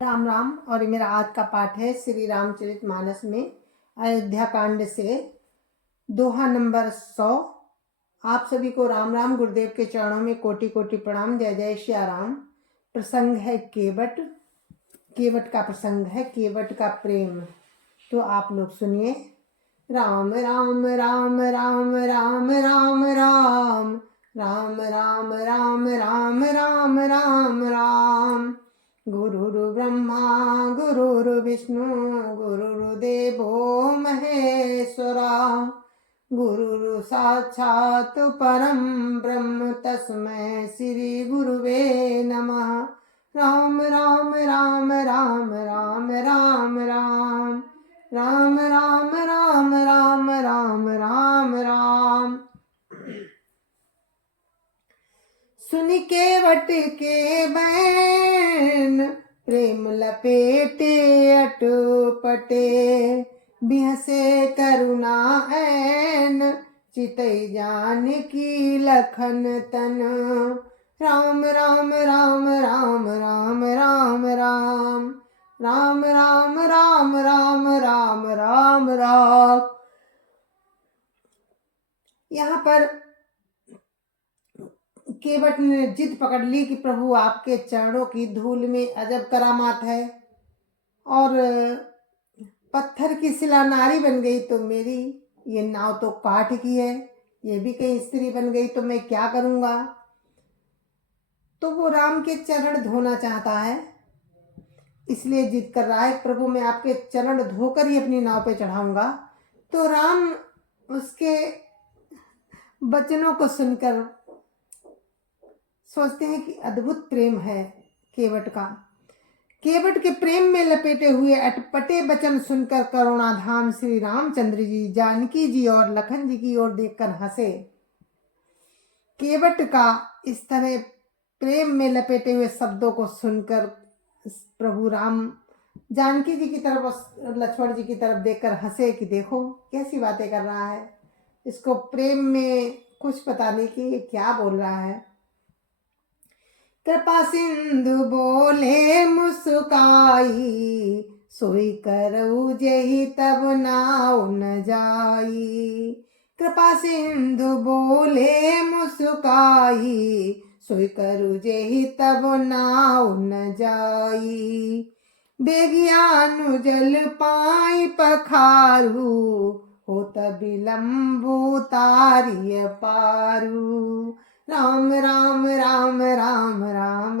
राम राम। और ये मेरा आज का पाठ है श्री रामचरितमानस में अयोध्या कांड से दोहा नंबर 100। आप सभी को राम राम। गुरुदेव के चरणों में कोटि कोटि प्रणाम। जय जय श्री राम। प्रसंग है केवट। केवट का प्रसंग है, केवट का प्रेम। तो आप लोग सुनिए। राम राम राम राम राम राम राम राम राम राम राम राम राम राम। गुरुर् ब्रह्मा गुरुर्विष्णु गुरुर्देवो महेश्वरा। गुरुर् साक्षात् परं ब्रह्म तस्मै श्री गुरुवे नमः। राम राम राम राम राम राम राम राम राम राम राम राम राम राम। सुन केवट के बैन प्रेम लपेटे अटपटे। बिहसे करुणा ऐन चितई जान की लखन तन। राम राम राम राम राम राम राम राम राम राम राम राम राम राम। यहाँ पर केवट ने जिद पकड़ ली कि प्रभु आपके चरणों की धूल में अजब करामात है, और पत्थर की शिला नारी बन गई तो मेरी ये नाव तो काठ की है, ये भी कहीं स्त्री बन गई तो मैं क्या करूंगा। तो वो राम के चरण धोना चाहता है, इसलिए जिद कर रहा है, प्रभु मैं आपके चरण धोकर ही अपनी नाव पे चढ़ाऊंगा। तो राम उसके वचनों को सुनकर सोचते हैं कि अद्भुत प्रेम है केवट का। केवट के प्रेम में लपेटे हुए अटपटे वचन सुनकर करुणाधाम श्री रामचंद्र जी जानकी जी और लखन जी की ओर देखकर हंसे। केवट का इस तरह प्रेम में लपेटे हुए शब्दों को सुनकर प्रभु राम जानकी जी की तरफ और लक्ष्मण जी की तरफ देखकर हंसे कि देखो कैसी बातें कर रहा है, इसको प्रेम में कुछ पता नहीं कि ये क्या बोल रहा है। कृपा सिंधु बोले मुस्काई, सोई करऊ जेहि तब नाव न जाई। कृपा सिंधु बोले मुस्काई, सोई करऊ जेहि तब नाव न जाई। बेगियानु जल पाई पखारू, होत विलम्बु तारिय पारू। राम राम राम राम राम राम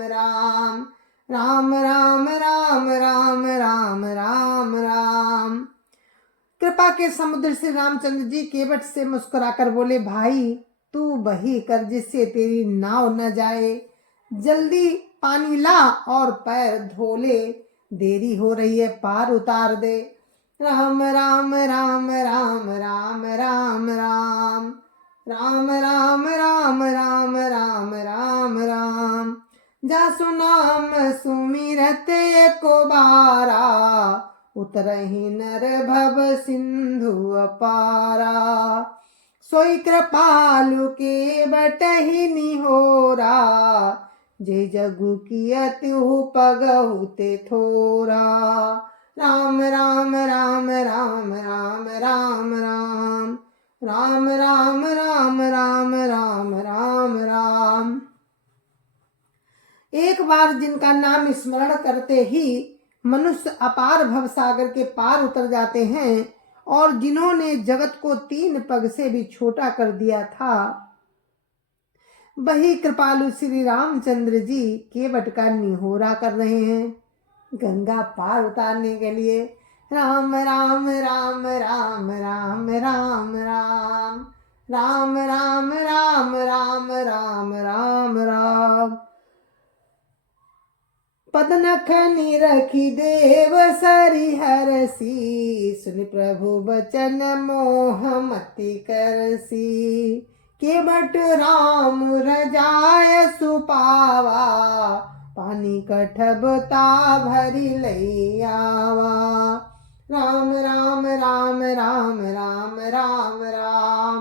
राम राम राम राम राम राम राम राम। कृपा के समुद्र श्री रामचंद्र जी केवट से मुस्कुराकर बोले, भाई तू बही कर जिससे तेरी नाव न जाए। जल्दी पानी ला और पैर धो ले, देरी हो रही है पार उतार दे। राम राम राम राम राम राम राम राम राम राम राम राम राम राम। जासु नाम सुमिरत एको बारा, उतरहि नर भव सिंधु अपारा। सोई कृपालु केवट ही निहोरा, जे जगु कियतिहु पगहु ते थोरा। राम राम राम राम राम राम राम राम राम राम राम राम राम राम। एक बार जिनका नाम स्मरण करते ही मनुष्य अपार भवसागर के पार उतर जाते हैं, और जिन्होंने जगत को 3 पग से भी छोटा कर दिया था, वही कृपालु श्री रामचंद्र जी केवट का निहोरा कर रहे हैं गंगा पार उतारने के लिए। राम राम राम राम राम राम राम राम राम राम राम राम राम राम। पदनख निरखी देव सरिहरसी, सुन प्रभु बचन मोह मति करसी। केवट राम रजाय सुपावा, पानी कठबता भरी लैयावा। राम राम राम राम राम राम राम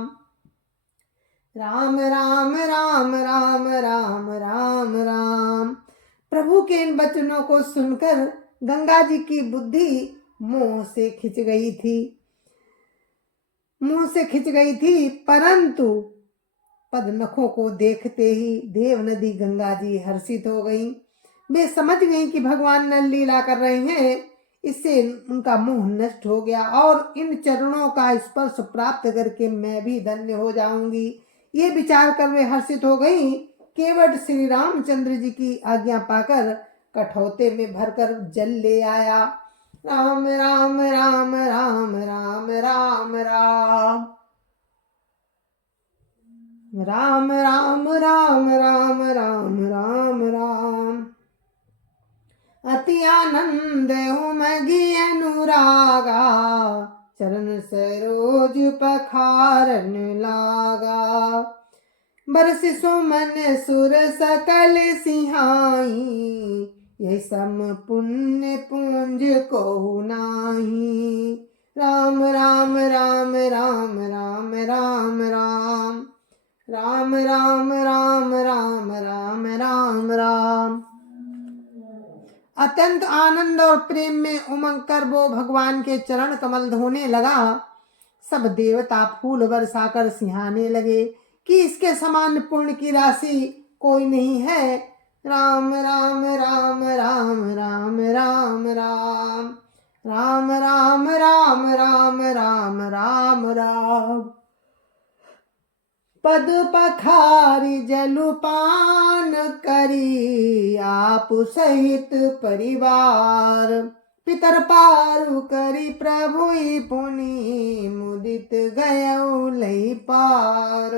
राम राम राम राम राम राम राम। प्रभु के इन वचनों को सुनकर गंगा जी की बुद्धि मुंह से खिंच गई थी, परंतु पदनखों को देखते ही देव नदी गंगा जी हर्षित हो गई। वे समझ गई कि भगवान नल लीला कर रहे हैं, इससे उनका मोह नष्ट हो गया और इन चरणों का स्पर्श प्राप्त करके मैं भी धन्य हो जाऊंगी। ये विचार कर वे हर्षित हो गई। केवट श्री रामचंद्र जी की आज्ञा पाकर कठौते में भरकर जल ले आया। राम राम राम राम राम राम राम राम राम राम राम राम राम राम। अति आनंद उमगी अनुरागा, चरण सरोज पखारन लागा। बरस सुमन सुर सकल सिहाई, यह सम पुण्य पुंज को नाही। राम राम राम राम राम राम राम राम राम राम राम राम राम राम। अत्यंत आनंद और प्रेम में उमंग कर वो भगवान के चरण कमल धोने लगा। सब देवता फूल बरसाकर सिंहाने लगे कि इसके समान पुण्य की राशि कोई नहीं है। राम राम राम राम राम राम राम राम राम राम राम राम राम राम। पद पखारी जलपान करी, आप सहित परिवार। पितर पारु करी प्रभु पुनि, मुदित गयौ लई पार।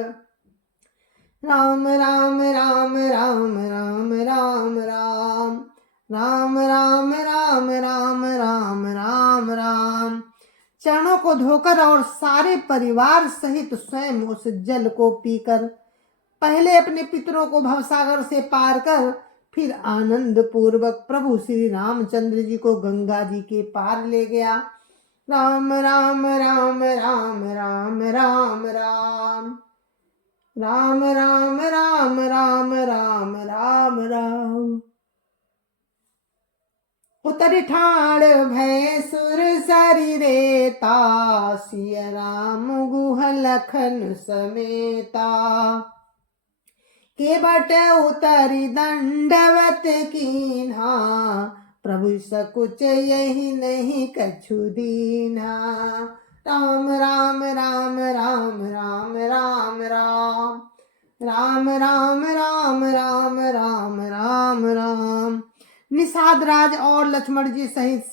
राम राम राम राम राम राम राम राम राम राम राम राम राम राम। चरणों को धोकर और सारे परिवार सहित स्वयं उस जल को पीकर पहले अपने पितरों को भवसागर से पार कर फिर आनंद पूर्वक प्रभु श्री रामचंद्र जी को गंगा जी के पार ले गया। राम राम राम राम राम राम राम राम राम राम राम राम राम राम। उतरी ठाड़ भय सुर शरीरेता, सिया राम गुह लखन समेता। केवट उतरी दंडवत कीन्हा, प्रभु सकुच यही नहीं कछु दीन्हा। राम राम राम राम राम राम राम राम राम राम राम राम राम राम। निषाद राज और लक्ष्मण जी सहित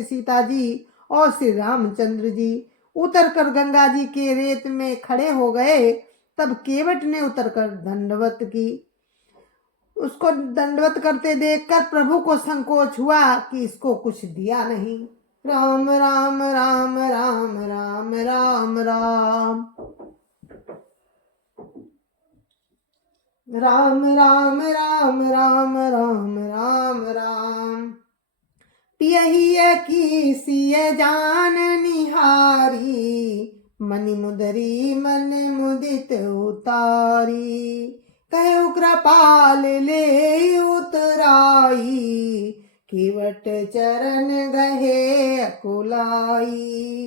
सीता जी और श्री रामचंद्र जी उतरकर गंगा जी के रेत में खड़े हो गए। तब केवट ने उतरकर दंडवत की। उसको दंडवत करते देखकर प्रभु को संकोच हुआ कि इसको कुछ दिया नहीं। राम राम राम राम राम राम राम राम राम राम राम राम राम राम। पियहिया की सिय जान निहारी, मनि मुदरी मन मुदित उतारी। कहु कृपाल ले उतराई, केवट चरण गहे अकुलाई।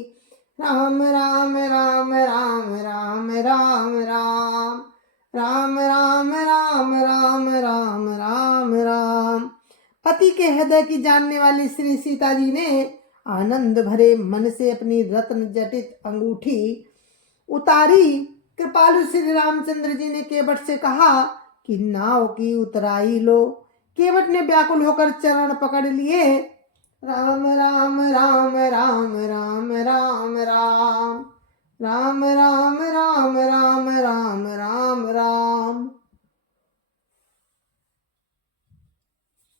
राम राम राम राम राम राम राम राम राम राम राम राम राम राम। पति के हृदय की जानने वाली श्री सीता जी ने आनंद भरे मन से अपनी रत्न जटित अंगूठी उतारी। कृपालु श्री रामचंद्र जी ने केवट से कहा कि नाव की उतराई लो। केवट ने व्याकुल होकर चरण पकड़ लिए। राम राम राम राम राम राम राम राम राम राम राम राम राम राम।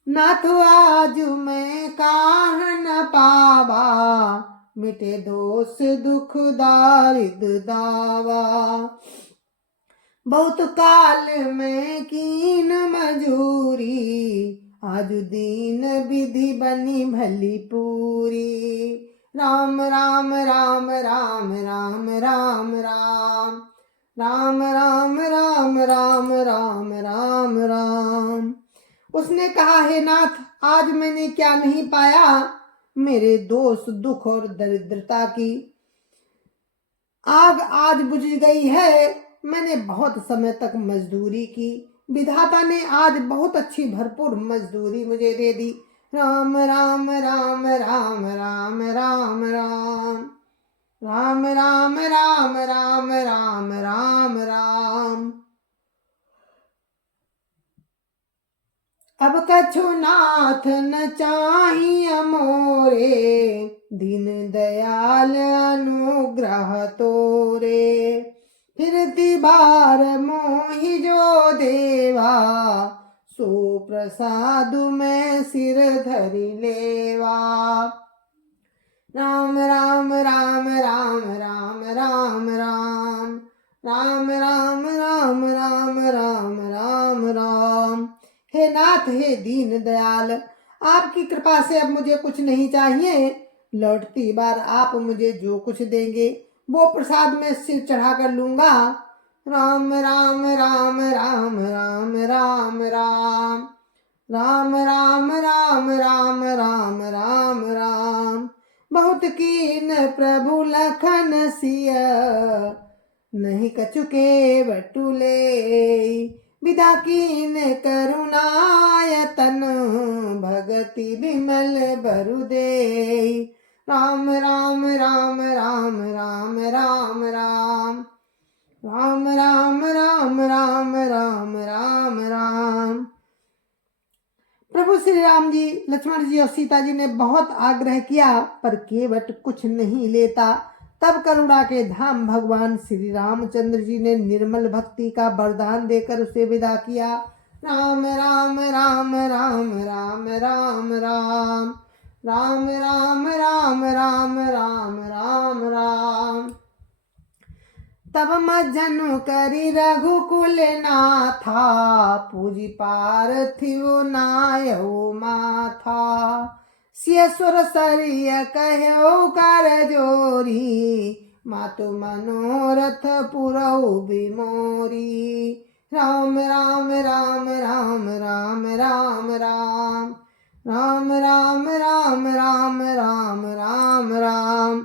नाथ आज मैं काह न पावा, मिटे दोष दुख दारिद दावा। बहुत काल में कीन मजूरी, आज दीन विधि बनी भली पूरी। राम राम राम राम राम राम राम राम राम राम राम राम राम राम। उसने कहा, हे नाथ, आज मैंने क्या नहीं पाया। मेरे दोष, दुख और दरिद्रता की आग आज बुझ गई है। मैंने बहुत समय तक मजदूरी की, विधाता ने आज बहुत अच्छी भरपूर मजदूरी मुझे दे दी। राम राम राम राम राम राम राम राम राम राम राम राम राम राम। अब कछु नाथ न चाहिए मोरे, दीन दयाल अनुग्रह तोरे। फिरती बार मोहि जो देवा, सो प्रसादु में सिर धरि लेवा। राम राम राम राम राम राम राम राम राम राम राम राम राम राम। हे नाथ, हे दीन दयाल, आपकी कृपा से अब मुझे कुछ नहीं चाहिए। लौटती बार आप मुझे जो कुछ देंगे वो प्रसाद में सिर चढ़ा कर लूंगा। राम राम राम राम राम राम राम राम राम राम राम राम राम राम। बहुत कीन प्रभु लखन सिय, नहीं कछुके बटुले। विदा कीन करुणायतन, भगति विमल बरु दे। राम राम राम राम राम राम राम राम राम राम राम राम राम राम। प्रभु श्री राम जी, लक्ष्मण जी और सीता जी ने बहुत आग्रह किया, पर केवट कुछ नहीं लेता। तब करुणा के धाम भगवान श्री रामचंद्र जी ने निर्मल भक्ति का वरदान देकर उसे विदा किया। राम राम राम राम राम राम राम राम राम राम राम राम राम राम। तब मज्जनु करी रघुकुल नाथा, पूजी पार्थिव नायऊ माथा। सियसुर सरिय कहो कर जोरी, मातु मनोरथ पुरऊ बिमोरी। राम राम राम राम राम राम राम राम राम राम राम राम राम राम।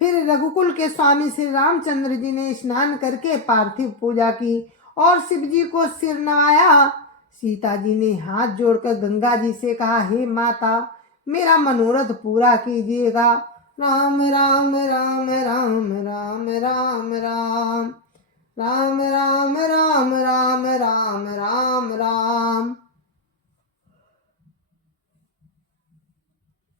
फिर रघुकुल के स्वामी श्री रामचंद्र जी ने स्नान करके पार्थिव पूजा की और शिव जी को सिर नवाया। सीता जी ने हाथ जोड़कर गंगा जी से कहा, हे माता, मेरा मनोरथ पूरा कीजिएगा। राम राम राम राम राम राम राम राम राम राम राम राम राम राम।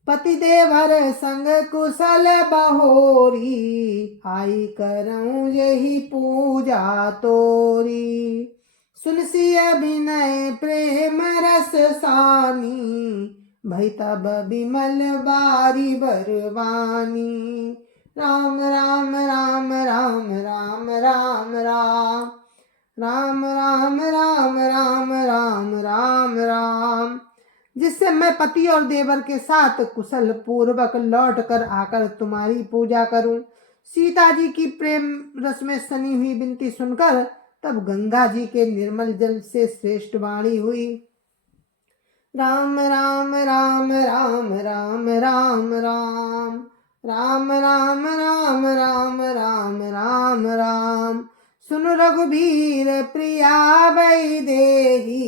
पति देवर संग कुशल बहोरी, आई करऊं यही पूजा तोरी। सुनसी अभिनय प्रेम रस सानी, भई तब बिमल बारी बरवानी। राम राम राम राम राम राम राम राम राम राम राम राम राम राम। जिससे मैं पति और देवर के साथ कुशल पूर्वक लौट कर आकर तुम्हारी पूजा करूं। सीता जी की प्रेम रस में सनी हुई विनती सुनकर तब गंगा जी के निर्मल जल से श्रेष्ठ वाणी हुई। राम राम राम राम राम राम राम राम राम राम राम राम राम राम। सुन रघुबीर प्रिया वैदेही,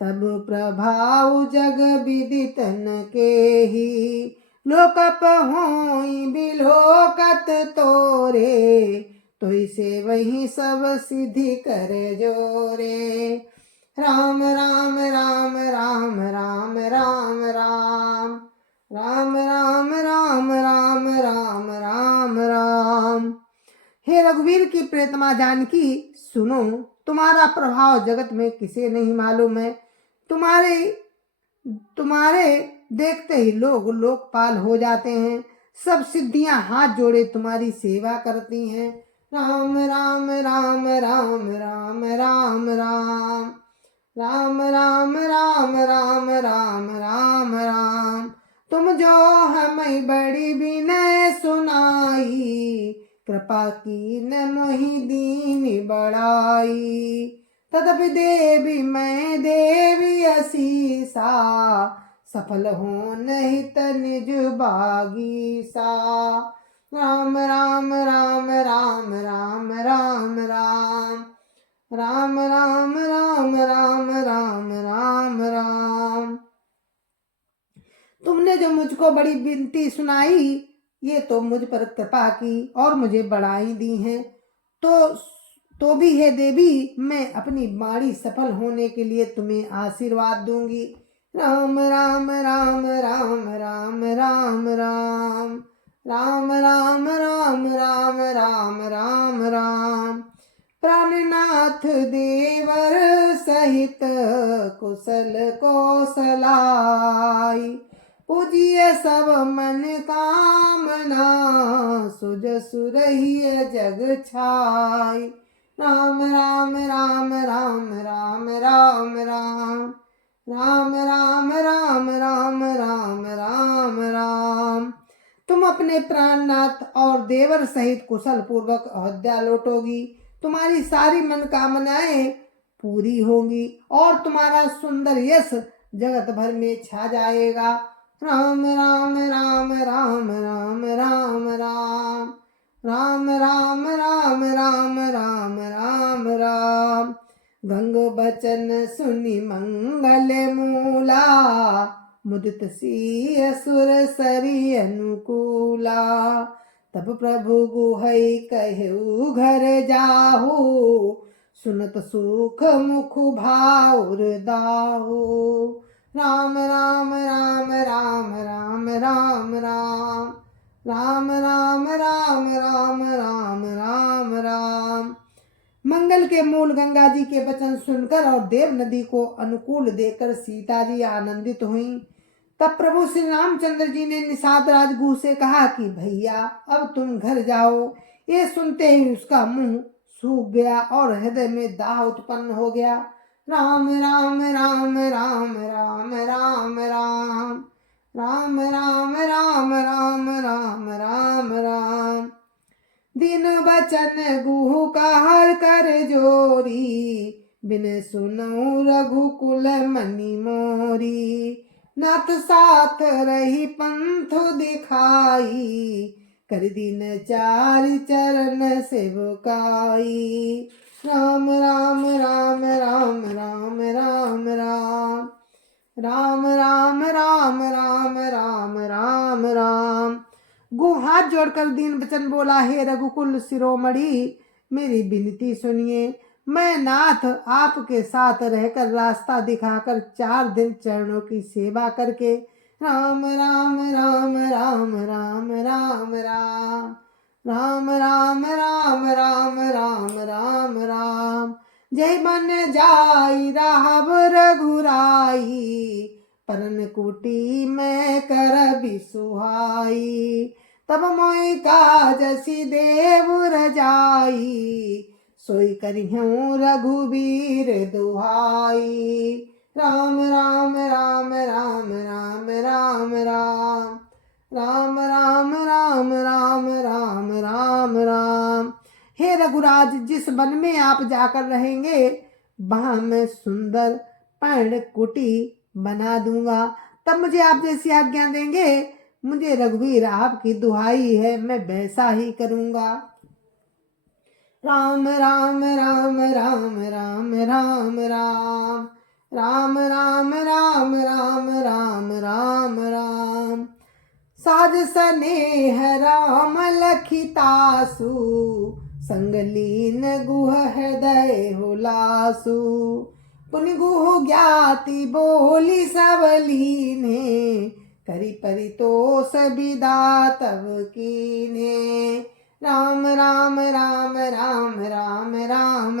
तब प्रभाव जग विदित न केही। लोकप होई बिलोकत तोरे, तोई से वही सब सिद्धि कर जोरे। राम राम राम राम राम राम राम राम राम राम राम राम राम राम। हे रघुवीर की प्रेतमा जानकी, सुनो, तुम्हारा प्रभाव जगत में किसे नहीं मालूम है। तुम्हारे देखते ही लोग लोकपाल हो जाते हैं। सब सिद्धियां हाथ जोड़े तुम्हारी सेवा करती हैं। राम राम राम राम राम राम राम राम राम राम राम राम राम राम। तुम जो हमें बड़ी विनय सुनाई, कृपा की न मोहि दीन बड़ाई। तदपि देवी मैं देवी असीसा, सफल हो नहीं निज बागीसा। राम राम राम राम राम राम राम राम राम राम राम राम राम राम। तुमने जो मुझको बड़ी विनती सुनाई, ये तो मुझ पर कृपा की और मुझे बढ़ाई दी है, तो भी है देवी, मैं अपनी वाणी सफल होने के लिए तुम्हें आशीर्वाद दूंगी। राम राम राम राम राम राम राम राम राम राम राम राम राम राम। प्राणनाथ देवर सहित कुशल कौशलाई, पूजिए सब मन कामना, सुज सुरहिय जग छाई। राम राम राम राम राम राम राम राम राम राम राम राम राम राम। तुम अपने प्राणनाथ और देवर सहित कुशल पूर्वक अयोध्या लौटोगी, तुम्हारी सारी मनोकामनाएं पूरी होंगी और तुम्हारा सुंदर यश जगत भर में छा जाएगा। राम राम राम राम राम राम राम राम राम राम राम राम राम राम। गंग बचन सुनि मंगल मूला, मुदित सी असुर सरी अनुकूला। तब प्रभु गुहै कहु घर जाहु, सुनत सुख मुख भाउर दाहु। राम राम राम राम राम राम राम राम राम राम राम राम राम राम। मंगल के मूल गंगा जी के वचन सुनकर और देव नदी को अनुकूल देखकर सीता जी आनंदित हुई। तब प्रभु श्री रामचंद्र जी ने निषाद राजगुह से कहा कि भैया अब तुम घर जाओ। ये सुनते ही उसका मुंह सूख गया और हृदय में दाह उत्पन्न हो गया। राम राम राम राम राम राम राम राम राम राम राम राम राम राम। दिन बचन गुहु कहर कर जोरी, बिन सुनऊ रघुकुल मनि मोरी। नाथ साथ रही पंथ दिखाई, कर दिन चार चरण सेवकाई। राम राम राम राम राम राम राम राम राम राम राम राम राम राम। गुह हाथ जोड़कर दीन वचन बोला, हे रघुकुल शिरोमणि, मेरी विनती सुनिए। मैं नाथ आपके साथ रहकर रास्ता दिखाकर 4 दिन चरणों की सेवा करके राम राम राम राम राम राम राम राम राम राम राम राम राम राम। जय बन जाई राहब रघुराई, परन कुटी में कर बिसुहाई। तब मोई काजसी देव रजाई, सोई करिहूँ रघुबीर दुहाई। राम राम राम राम राम राम राम राम राम राम राम राम राम राम। हे रघुराज, जिस वन में आप जाकर रहेंगे वहां मैं सुंदर पर्ण कुटी बना दूंगा। तब मुझे आप जैसी आज्ञा देंगे। मुझे रघुवीर आपकी दुहाई है, मैं वैसा ही करूंगा। राम राम राम राम राम राम राम राम राम राम राम राम राम राम। साज स्नेह राम लखितासु, संगलीन गुह हृदय हुलासु। पुनि गुह ज्ञाति बोली सबलीने, करी परितोष विदा तब कीने। राम राम राम राम राम राम राम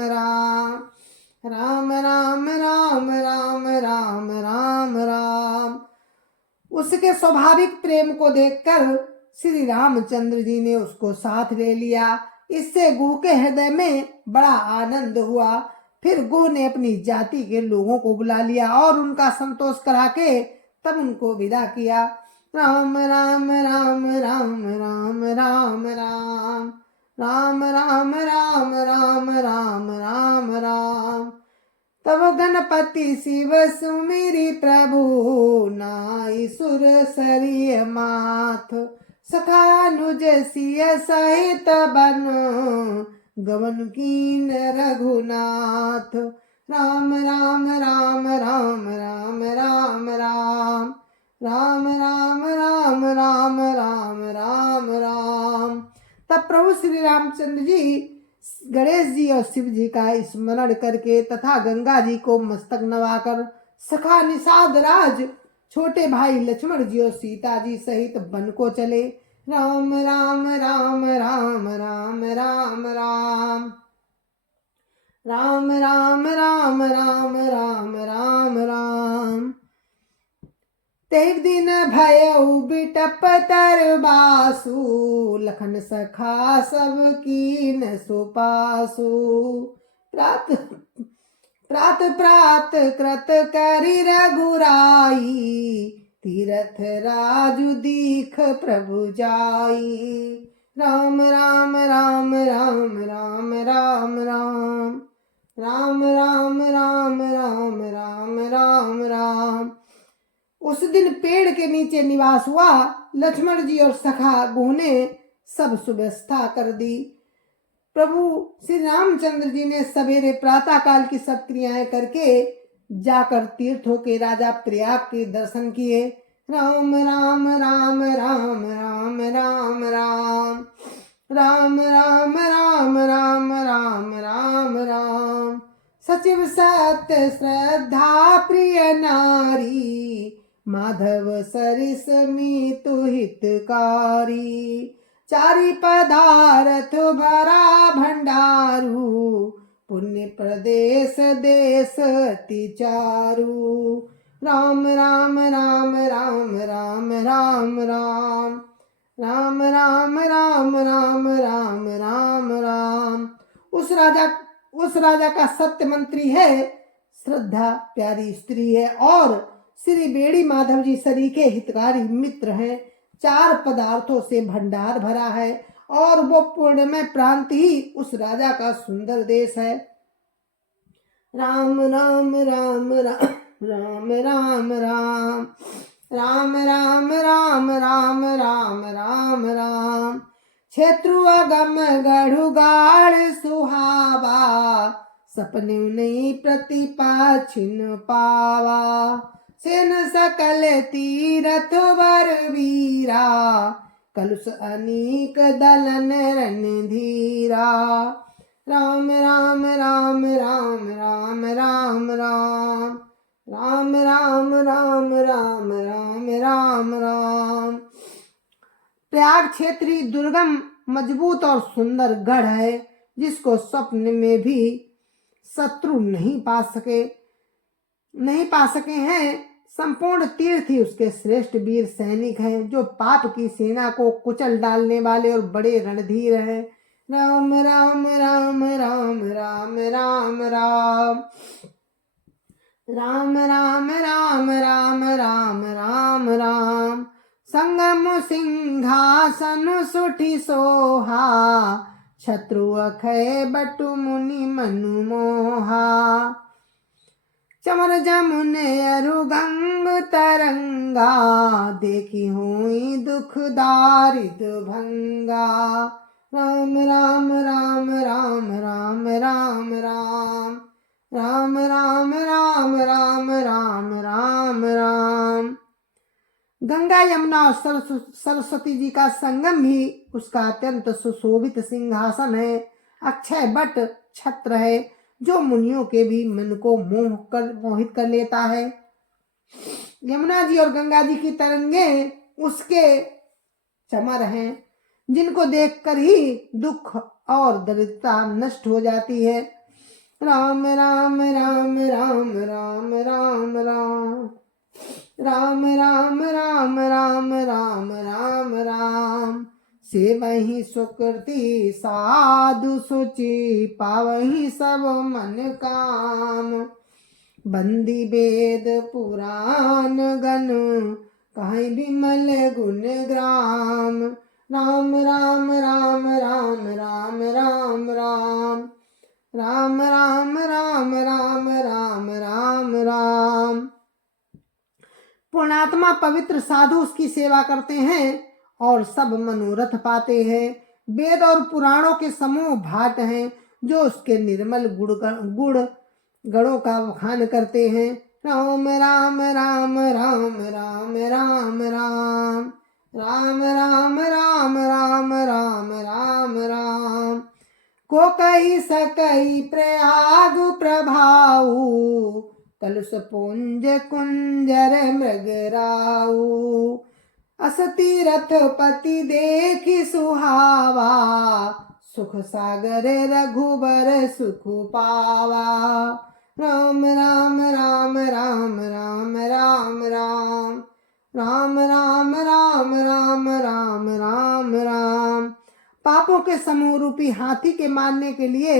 राम राम राम राम राम राम राम। उसके स्वाभाविक प्रेम को देखकर श्री रामचंद्र जी ने उसको साथ ले लिया। इससे गुह के हृदय में बड़ा आनंद हुआ। फिर गुह ने अपनी जाति के लोगों को बुला लिया और उनका संतोष करा के तब उनको विदा किया। राम राम राम राम राम राम राम राम राम राम राम राम राम राम। तब गणपति शिव सुमिरी प्रभु, नाई सुर सरिय माथ। सखानुज सिय सहित बन, गवन कीन रघुनाथ। राम राम राम राम राम राम राम राम राम राम राम राम राम राम। तब प्रभु श्री रामचंद्र जी गणेश जी और शिव जी का स्मरण करके तथा गंगा जी को मस्तक नवाकर सखा निषाद राज छोटे भाई लक्ष्मण जी और सीता जी सहित वन को चले। राम राम राम राम राम राम राम राम राम राम राम राम राम राम। तेग दिन भयउ बिटप तरबासु, लखन सखा सब कीन सुपासु। प्रात प्रात प्रात कृत करि रघुराई, तीरथ राजु दीख प्रभु जाई। राम राम राम राम राम राम राम राम राम राम राम राम राम राम। उस दिन पेड़ के नीचे निवास हुआ। लक्ष्मण जी और सखा गुह ने सब सुव्यवस्था कर दी। प्रभु श्री रामचंद्र जी ने सवेरे प्रातः काल की सब क्रियाएं करके जाकर तीर्थों के राजा प्रयाग के दर्शन किए। राम राम राम राम राम राम राम राम राम राम राम राम राम राम। सचिव सत्य श्रद्धा प्रिय नारी, माधव सरिस मीतु हितकारी। चारि पदार्थ भरा भंडारू, पुण्य प्रदेश देश अति चारु। राम राम राम राम राम राम राम राम राम राम राम राम राम राम। उस राजा का सत्य मंत्री है, श्रद्धा प्यारी स्त्री है और श्री बेड़ी माधव जी सरीखे हितकारी मित्र हैं। चार पदार्थों से भंडार भरा है और वो पूर्णमय प्रांत ही उस राजा का सुंदर देश है। राम राम राम राम राम राम राम राम राम राम राम राम राम राम। क्षेत्रु अगम गढ़ु गाढ़ सुहावा, सपने नहीं प्रतिपा छिन पावा। सेन सकल तीरथ वर वीरा, कलुष अनीक दलन रणधीरा। राम राम राम राम राम राम राम राम राम राम राम राम राम राम। प्रयाग क्षेत्री दुर्गम मजबूत और सुंदर गढ़ है, जिसको स्वप्न में भी शत्रु नहीं पा सके हैं। संपूर्ण तीर्थ ही उसके श्रेष्ठ वीर सैनिक हैं, जो पाप की सेना को कुचल डालने वाले और बड़े रणधीर हैं। राम राम राम राम राम राम राम राम राम राम राम राम राम राम। संगम सिंहासन सुठी सोहा, शत्रु अखय बटु मुनि मनु मोहा। चमर जमुने अरु गंग तरंगा, देखी हुई दुख दारिद भंगा। राम राम राम राम राम राम राम राम राम राम राम राम राम राम। गंगा यमुना और सरस्वती जी का संगम ही उसका अत्यंत सुशोभित सिंहासन है। अक्षय बट छत्र है, जो मुनियों के भी मन को मोहित कर लेता है। यमुना जी और गंगा जी की तरंगे उसके चमर हैं, जिनको देखकर ही दुख और दरिद्रता नष्ट हो जाती है। राम राम राम राम राम राम राम राम राम राम राम राम राम राम। से वही सुकृति साधु सुचि, पावही सब मन काम। बंदी वेद पुराण गण, कहीं विमल गुण ग्राम। राम राम राम राम राम राम राम राम राम राम राम राम राम राम। पुण्यात्मा पवित्र साधु उसकी सेवा करते हैं और सब मनोरथ पाते हैं। वेद और पुराणों के समूह भाट हैं जो उसके निर्मल गणों का वखान करते हैं। राम राम राम राम राम राम राम राम राम राम राम राम राम राम। को कही सकई प्रयाग प्रभाऊ, कलुष पुंज कुंजर मृगराऊ। अस तीरथ पति देखी सुहावा, सुख सागर रघुबर सुख पावा। राम राम राम राम राम राम राम राम राम राम राम राम राम राम। पापों के समूह रूपी हाथी के मारने के लिए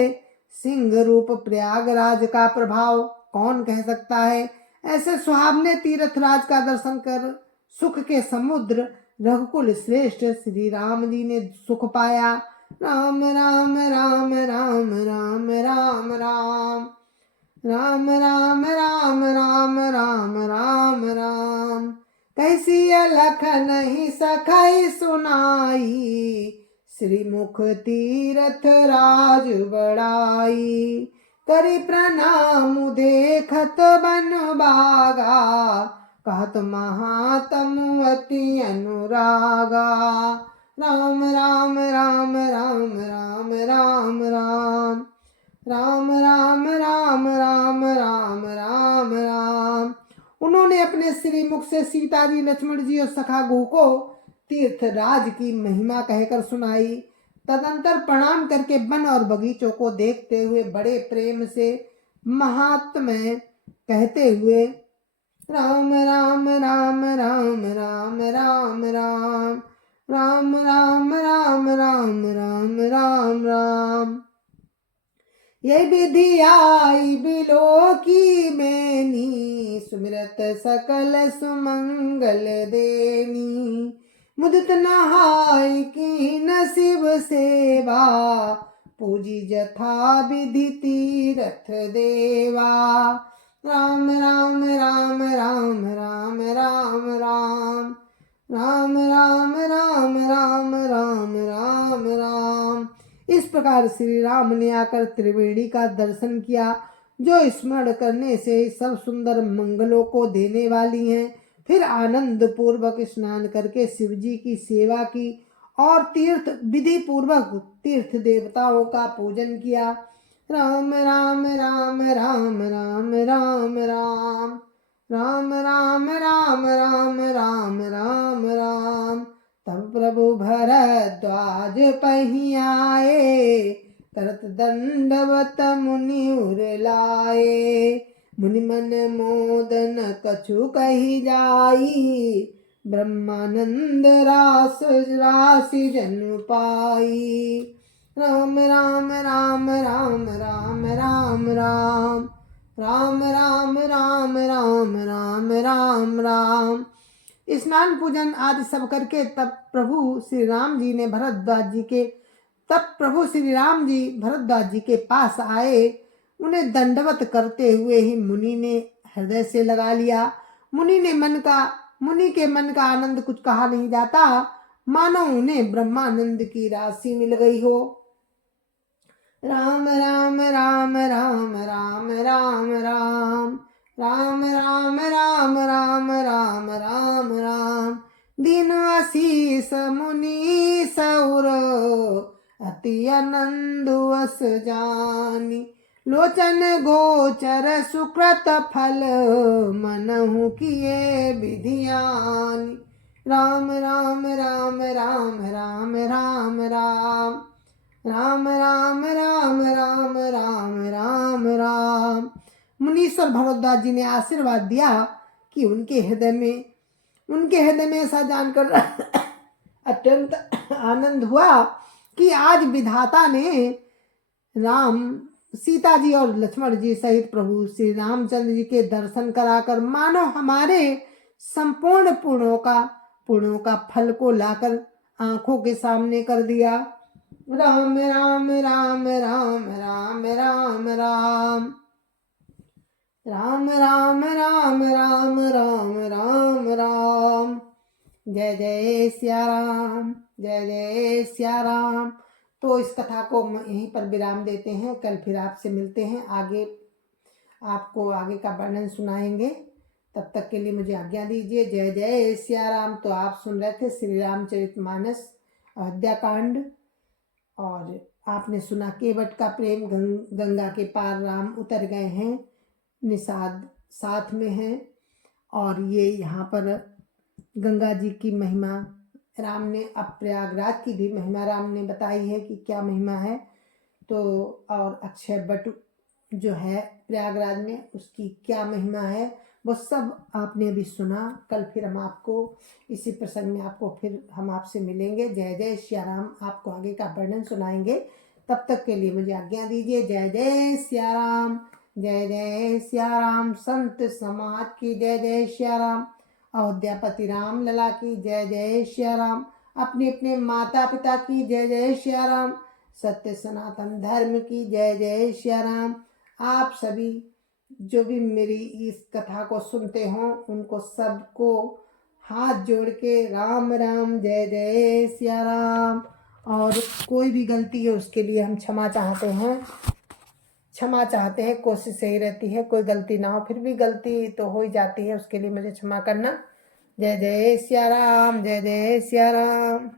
सिंह रूप प्रयागराज का प्रभाव कौन कह सकता है। ऐसे सुहावने तीर्थ राज का दर्शन कर सुख के समुद्र रघुकुल श्रेष्ठ श्री राम जी ने सुख पाया। राम राम राम राम राम राम राम राम राम राम राम राम राम राम। कैसी अलख नहीं सखाई सुनाई, श्रीमुख तीरथ राज बड़ाई। करी प्रणाम देखत बन बागा, कहत महात्म अति अनुरागा। राम राम राम राम राम राम राम राम राम राम राम राम राम राम। उन्होंने अपने श्रीमुख से सीता जी, लक्ष्मण जी और सखा गो को तीर्थ राज की महिमा कहकर सुनाई। तदंतर प्रणाम करके वन और बगीचों को देखते हुए बड़े प्रेम से महात्म्य कहते हुए राम राम राम राम राम राम राम राम राम राम राम राम राम राम। ये विधि आई बिलो की मैनी, सुमिरत सकल सुमंगल देनी। मुदित नहाय की नसीब सेवा, पूजी जथा विधि तीरथ देवा। राम राम राम राम राम राम राम राम राम राम राम राम राम राम। इस प्रकार श्री राम ने आकर त्रिवेणी का दर्शन किया, जो स्मरण करने से सब सुंदर मंगलों को देने वाली हैं। फिर आनंद पूर्वक स्नान करके शिव जी की सेवा की और तीर्थ विधि पूर्वक तीर्थ देवताओं का पूजन किया। राम राम राम राम राम राम राम राम राम राम राम राम राम राम। तब प्रभु भरद्वाज पही आए, करत दंडवत मुनि उर लाए। मुनि मन मोदन कछु कही जाई, ब्रह्मानंद रास राशि जन पाई। राम राम राम राम राम राम राम राम राम राम राम राम राम राम। स्नान पूजन आदि सब करके तब प्रभु श्री राम जी भरद्वाज जी के पास आए। उन्हें दंडवत करते हुए ही मुनि ने हृदय से लगा लिया। मुनि के मन का आनंद कुछ कहा नहीं जाता, मानो उन्हें ब्रह्मानंद की राशि मिल गई हो। राम राम राम राम राम राम राम राम राम राम राम राम राम राम। दीन आशीष मुनि सौर, अति आनंद अस जानी। लोचन गोचर सुकृत फल, मनहु किए विधियानी। राम राम राम राम राम राम राम राम राम राम राम राम राम राम। मुनीश्वर भरद्वाज जी ने आशीर्वाद दिया कि उनके हृदय में ऐसा जानकर अत्यंत आनंद हुआ कि आज विधाता ने राम, सीता जी और लक्ष्मण जी सहित प्रभु श्री रामचंद्र जी के दर्शन कराकर मानो हमारे संपूर्ण पुण्यों का फल को लाकर आंखों के सामने कर दिया। राम राम राम राम राम राम राम राम राम राम राम राम राम राम। जय जय सिया राम, जय जय सिया राम। तो इस कथा को यहीं पर विराम देते हैं, कल फिर आपसे मिलते हैं, आगे आपको आगे का वर्णन सुनाएंगे। तब तक के लिए मुझे आज्ञा दीजिए। जय जय सिया राम। तो आप सुन रहे थे श्री रामचरितमानस अयोध्या कांड, और आपने सुना केवट का प्रेम, गंगा के पार राम उतर गए हैं, निषाद साथ में हैं, और ये यहाँ पर गंगा जी की महिमा राम ने, अब प्रयागराज की भी महिमा राम ने बताई है कि क्या महिमा है। तो और अक्षय वट जो है प्रयागराज में, उसकी क्या महिमा है, वो सब आपने अभी सुना। कल फिर हम आपको इसी प्रसंग में फिर हम आपसे मिलेंगे। जय जय सिया राम। आपको आगे का वर्णन सुनाएंगे। तब तक के लिए मुझे आज्ञा दीजिए। जय जय सिया राम, जय जय सिया राम। संत समाज की जय जय सिया राम। अयोध्यापति राम लला की जय जय सिया राम। अपने अपने माता पिता की जय जय सिया राम। सत्य सनातन धर्म की जय जय सिया राम। आप सभी जो भी मेरी इस कथा को सुनते हों, उनको सबको हाथ जोड़ के राम राम, जय जय सिया राम। और कोई भी गलती है उसके लिए हम क्षमा चाहते हैं, कोशिश सही रहती है, कोई गलती ना हो, फिर भी गलती तो हो ही जाती है, उसके लिए मुझे क्षमा करना। जय जय सिया राम, जय जय सिया राम।